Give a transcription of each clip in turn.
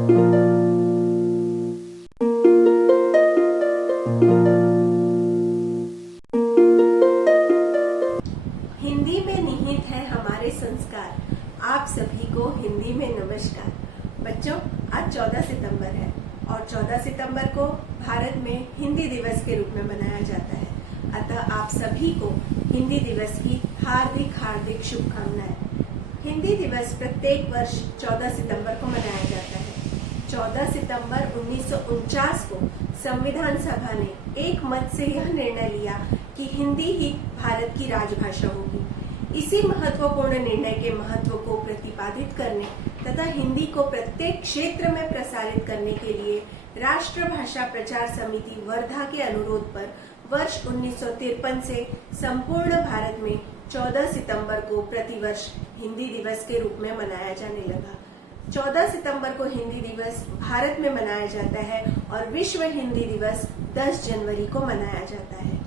हिंदी में निहित है हमारे संस्कार। आप सभी को हिंदी में नमस्कार। बच्चों, आज 14 सितंबर है और 14 सितंबर को भारत में हिंदी दिवस के रूप में मनाया जाता है। अतः आप सभी को हिंदी दिवस की हार्दिक हार्दिक शुभकामनाएं। हिंदी दिवस प्रत्येक वर्ष 14 सितंबर को मनाया जाता है। 14 सितंबर 1949 को संविधान सभा ने एक मत से यह निर्णय लिया कि हिंदी ही भारत की राजभाषा होगी। इसी महत्वपूर्ण निर्णय के महत्व को प्रतिपादित करने तथा हिंदी को प्रत्येक क्षेत्र में प्रसारित करने के लिए राष्ट्रभाषा प्रचार समिति वर्धा के अनुरोध पर वर्ष 1953 से संपूर्ण भारत में 14 सितंबर को प्रतिवर्ष हिंदी दिवस के रूप में मनाया जाने लगा। 14 सितंबर को हिंदी दिवस भारत में मनाया जाता है और विश्व हिंदी दिवस 10 जनवरी को मनाया जाता है।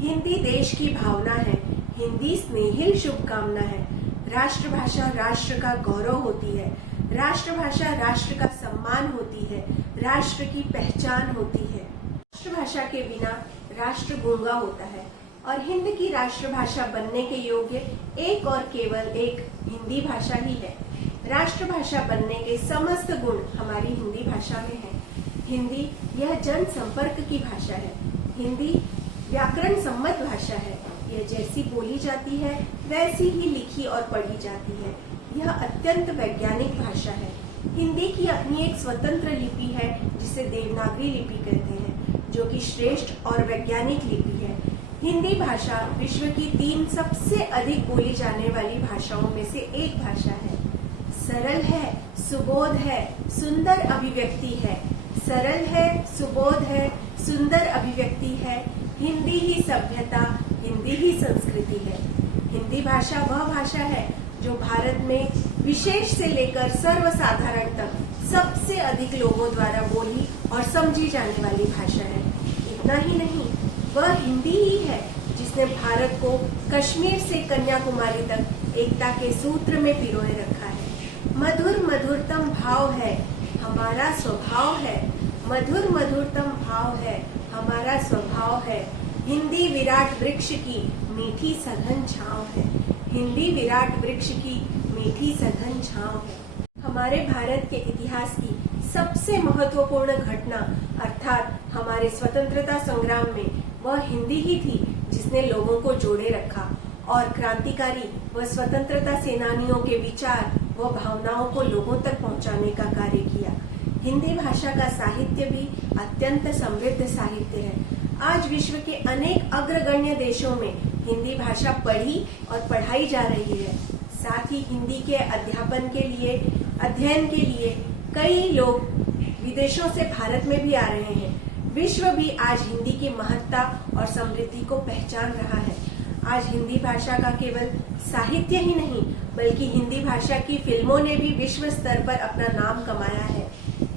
हिंदी देश की भावना है, हिंदी स्नेहिल शुभकामना है। राष्ट्रभाषा राष्ट्र का गौरव होती है, राष्ट्रभाषा राष्ट्र का सम्मान होती है, राष्ट्र की पहचान होती है। राष्ट्रभाषा के बिना राष्ट्र गूंगा होता है और हिंद की राष्ट्रभाषा बनने के योग्य एक और केवल एक हिंदी भाषा ही है। राष्ट्रभाषा बनने के समस्त गुण हमारी हिंदी भाषा में है। हिंदी यह जन संपर्क की भाषा है। हिंदी व्याकरण सम्मत भाषा है। यह जैसी बोली जाती है वैसी ही लिखी और पढ़ी जाती है। यह अत्यंत वैज्ञानिक भाषा है। हिंदी की अपनी एक स्वतंत्र लिपि है जिसे देवनागरी लिपि कहते हैं, जो कि श्रेष्ठ और वैज्ञानिक लिपि है। हिंदी भाषा विश्व की 3 सबसे अधिक बोली जाने वाली भाषाओं में से एक भाषा है। सरल है, सुबोध है, सुंदर अभिव्यक्ति है। सरल है, सुबोध है, सुंदर अभिव्यक्ति है। हिंदी ही सभ्यता, हिंदी ही संस्कृति है। हिंदी भाषा वह भाषा है जो भारत में विशेष से लेकर सर्वसाधारण तक सबसे अधिक लोगों द्वारा बोली और समझी जाने वाली भाषा है। इतना ही नहीं, वह हिंदी ही है जिसने भारत को कश्मीर से कन्याकुमारी तक एकता के सूत्र में पिरोए रखा है। मधुर मधुरतम भाव है, हमारा स्वभाव है। मधुर मधुरतम भाव है, हमारा स्वभाव है। हिंदी विराट वृक्ष की मीठी सघन छांव है। हिंदी विराट वृक्ष की मीठी सघन छांव है। हमारे भारत के इतिहास की सबसे महत्वपूर्ण घटना अर्थात हमारे स्वतंत्रता संग्राम में वह हिंदी ही थी जिसने लोगों को जोड़े रखा और क्रांतिकारी व स्वतंत्रता सेनानियों के विचार व भावनाओं को लोगों तक पहुंचाने का कार्य किया। हिंदी भाषा का साहित्य भी अत्यंत समृद्ध साहित्य है। आज विश्व के अनेक अग्रगण्य देशों में हिंदी भाषा पढ़ी और पढ़ाई जा रही है। साथ ही हिंदी के अध्यापन के लिए, अध्ययन के लिए कई लोग विदेशों से भारत में भी आ रहे हैं। विश्व भी आज हिंदी की महत्ता और समृद्धि को पहचान रहा है। आज हिंदी भाषा का केवल साहित्य ही नहीं बल्कि हिंदी भाषा की फिल्मों ने भी विश्व स्तर पर अपना नाम कमाया है।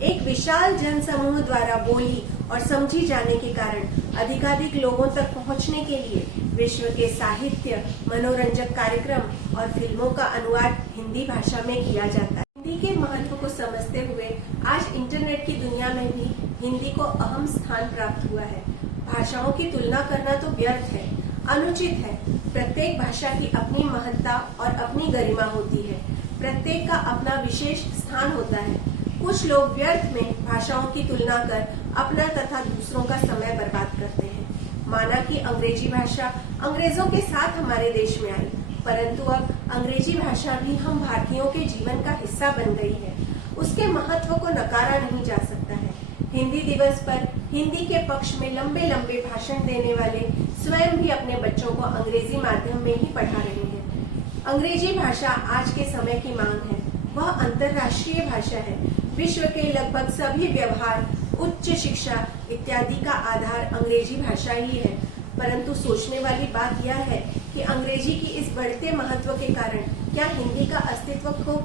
एक विशाल जनसमूह द्वारा बोली और समझी जाने के कारण अधिकाधिक लोगों तक पहुंचने के लिए विश्व के साहित्य, मनोरंजक कार्यक्रम और फिल्मों का अनुवाद हिंदी भाषा में किया जाता है। हिंदी के महत्व को समझते हुए आज इंटरनेट की दुनिया में भी हिंदी को अहम स्थान प्राप्त हुआ है। भाषाओं की तुलना करना तो व्यर्थ है, अनुचित है। प्रत्येक भाषा की अपनी महत्ता और अपनी गरिमा होती है। प्रत्येक का अपना विशेष स्थान होता है। कुछ लोग व्यर्थ में भाषाओं की तुलना कर अपना तथा दूसरों का समय बर्बाद करते हैं। माना कि अंग्रेजी भाषा अंग्रेजों के साथ हमारे देश में आई, परंतु अब अंग्रेजी भाषा भी हम भारतीयों के जीवन का हिस्सा बन गई है। उसके महत्व को नकारा नहीं जा सकता है। हिंदी दिवस पर हिंदी के पक्ष में लंबे लंबे भाषण देने वाले स्वयं भी अपने बच्चों को अंग्रेजी माध्यम में ही पढ़ा रहे हैं। अंग्रेजी भाषा आज के समय की मांग है। वह अंतर्राष्ट्रीय भाषा है। विश्व के लगभग सभी व्यवहार, उच्च शिक्षा इत्यादि का आधार अंग्रेजी भाषा ही है। परंतु सोचने वाली बात यह है कि अंग्रेजी की इस बढ़ते महत्व के कारण क्या हिंदी का अस्तित्व को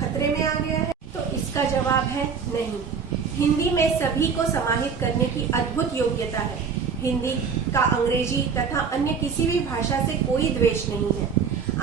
खतरे में आ गया है? तो इसका जवाब है नहीं। हिंदी में सभी को समाहित करने की अद्भुत योग्यता है। हिंदी का अंग्रेजी तथा अन्य किसी भी भाषा से कोई द्वेष नहीं है।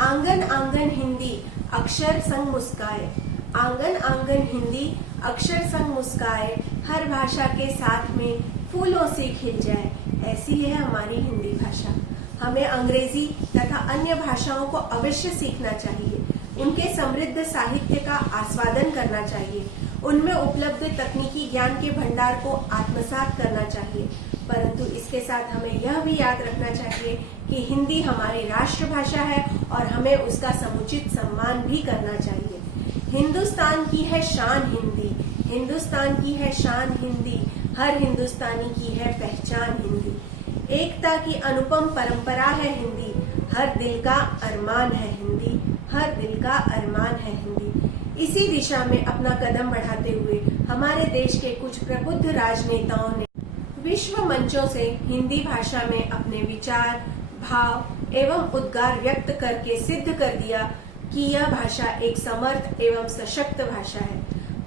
आंगन आंगन हिंदी, अक्षर संग मुस्काए। आंगन आंगन हिंदी अक्षर संग मुस्काए, हर भाषा के साथ में फूलों से खिल जाए, ऐसी है हमारी हिंदी भाषा। हमें अंग्रेजी तथा अन्य भाषाओं को अवश्य सीखना चाहिए, उनके समृद्ध साहित्य का आस्वादन करना चाहिए, उनमें उपलब्ध तकनीकी ज्ञान के भंडार को आत्मसात करना चाहिए। परंतु इसके साथ हमें यह भी याद रखना चाहिए कि हिंदी हमारी राष्ट्रभाषा है और हमें उसका समुचित सम्मान भी करना चाहिए। हिंदुस्तान की है शान हिंदी, हिंदुस्तान की है शान हिंदी, हर हिंदुस्तानी की है पहचान हिंदी। एकता की अनुपम परंपरा है हिंदी, हर दिल का अरमान है हिंदी, हर दिल का अरमान है हिंदी। इसी दिशा में अपना कदम बढ़ाते हुए हमारे देश के कुछ प्रबुद्ध राजनेताओं ने विश्व मंचों से हिंदी भाषा में अपने विचार, भाव एवं उद्गार व्यक्त करके सिद्ध कर दिया कि यह भाषा एक समर्थ एवं सशक्त भाषा है।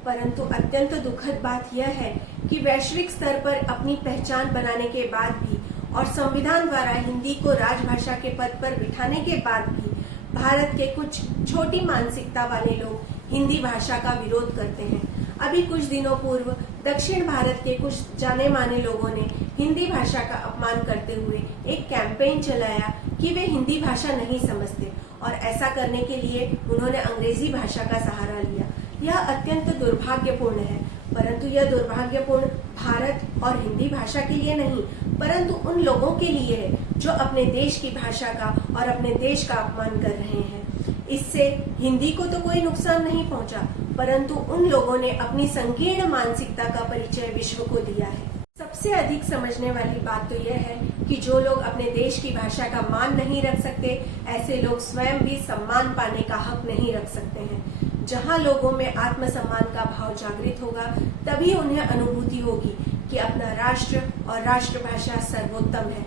परंतु अत्यंत दुखद बात यह है कि वैश्विक स्तर पर अपनी पहचान बनाने के बाद भी और संविधान द्वारा हिंदी को राजभाषा के पद पर बिठाने के बाद भी भारत के कुछ छोटी मानसिकता वाले लोग हिंदी भाषा का विरोध करते हैं। अभी कुछ दिनों पूर्व दक्षिण भारत के कुछ जाने माने लोगों ने हिंदी भाषा का अपमान करते हुए एक कैंपेन चलाया कि वे हिंदी भाषा नहीं समझते और ऐसा करने के लिए उन्होंने अंग्रेजी भाषा का सहारा लिया। यह अत्यंत दुर्भाग्यपूर्ण है, परंतु यह दुर्भाग्यपूर्ण भारत और हिंदी भाषा के लिए नहीं, परंतु उन लोगों के लिए है जो अपने देश की भाषा का और अपने देश का अपमान कर रहे हैं। इससे हिंदी को तो कोई नुकसान नहीं पहुंचा, परंतु उन लोगों ने अपनी संकीर्ण मानसिकता का परिचय विश्व को दिया है। सबसे अधिक समझने वाली बात तो यह है कि जो लोग अपने देश की भाषा का मान नहीं रख सकते, ऐसे लोग स्वयं भी सम्मान पाने का हक नहीं रख सकते हैं। जहाँ लोगों में आत्मसम्मान का भाव जागृत होगा, तभी उन्हें अनुभूति होगी कि अपना राष्ट्र और राष्ट्रभाषा सर्वोत्तम है।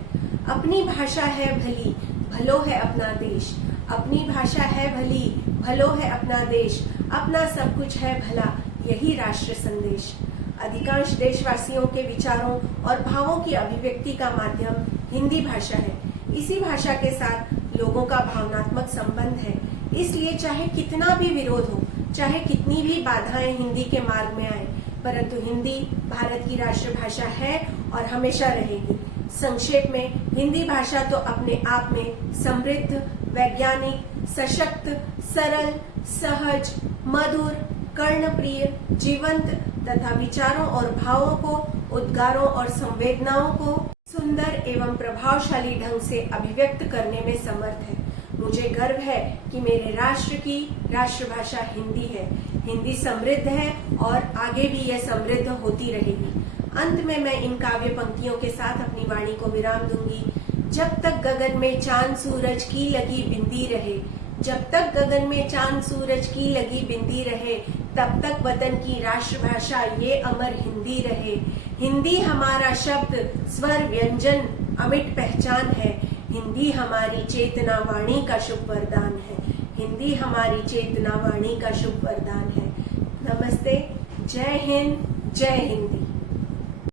अपनी भाषा है भली, भलो है अपना देश। अपनी भाषा है भली, भलो है अपना देश। अपना सब कुछ है भला, यही राष्ट्र संदेश। अधिकांश देशवासियों के विचारों और भावों की अभिव्यक्ति का माध्यम हिंदी भाषा है। इसी भाषा के साथ लोगों का भावनात्मक संबंध है। इसलिए चाहे कितना भी विरोध हो, चाहे कितनी भी बाधाएं हिंदी के मार्ग में आए, परंतु हिंदी भारत की राष्ट्रभाषा है और हमेशा रहेगी। संक्षेप में, हिंदी भाषा तो अपने आप में समृद्ध, वैज्ञानिक, सशक्त, सरल, सहज, मधुर, कर्णप्रिय, जीवंत तथा विचारों और भावों को, उद्गारों और संवेदनाओं को सुंदर एवं प्रभावशाली ढंग से अभिव्यक्त करने में समर्थ है। मुझे गर्व है कि मेरे राष्ट्र की राष्ट्रभाषा हिंदी है। हिंदी समृद्ध है और आगे भी यह समृद्ध होती रहेगी। अंत में मैं इन काव्य पंक्तियों के साथ अपनी वाणी को विराम दूंगी। जब तक गगन में चांद सूरज की लगी बिंदी रहे, जब तक गगन में चांद सूरज की लगी बिंदी रहे, तब तक वतन की राष्ट्रभाषा ये अमर हिंदी रहे। हिंदी हमारा शब्द, स्वर, व्यंजन, अमिट पहचान है। हिंदी हमारी चेतना वाणी का शुभ वरदान है। हिंदी हमारी चेतना वाणी का शुभ वरदान है। नमस्ते, जय हिंद, जय हिंदी।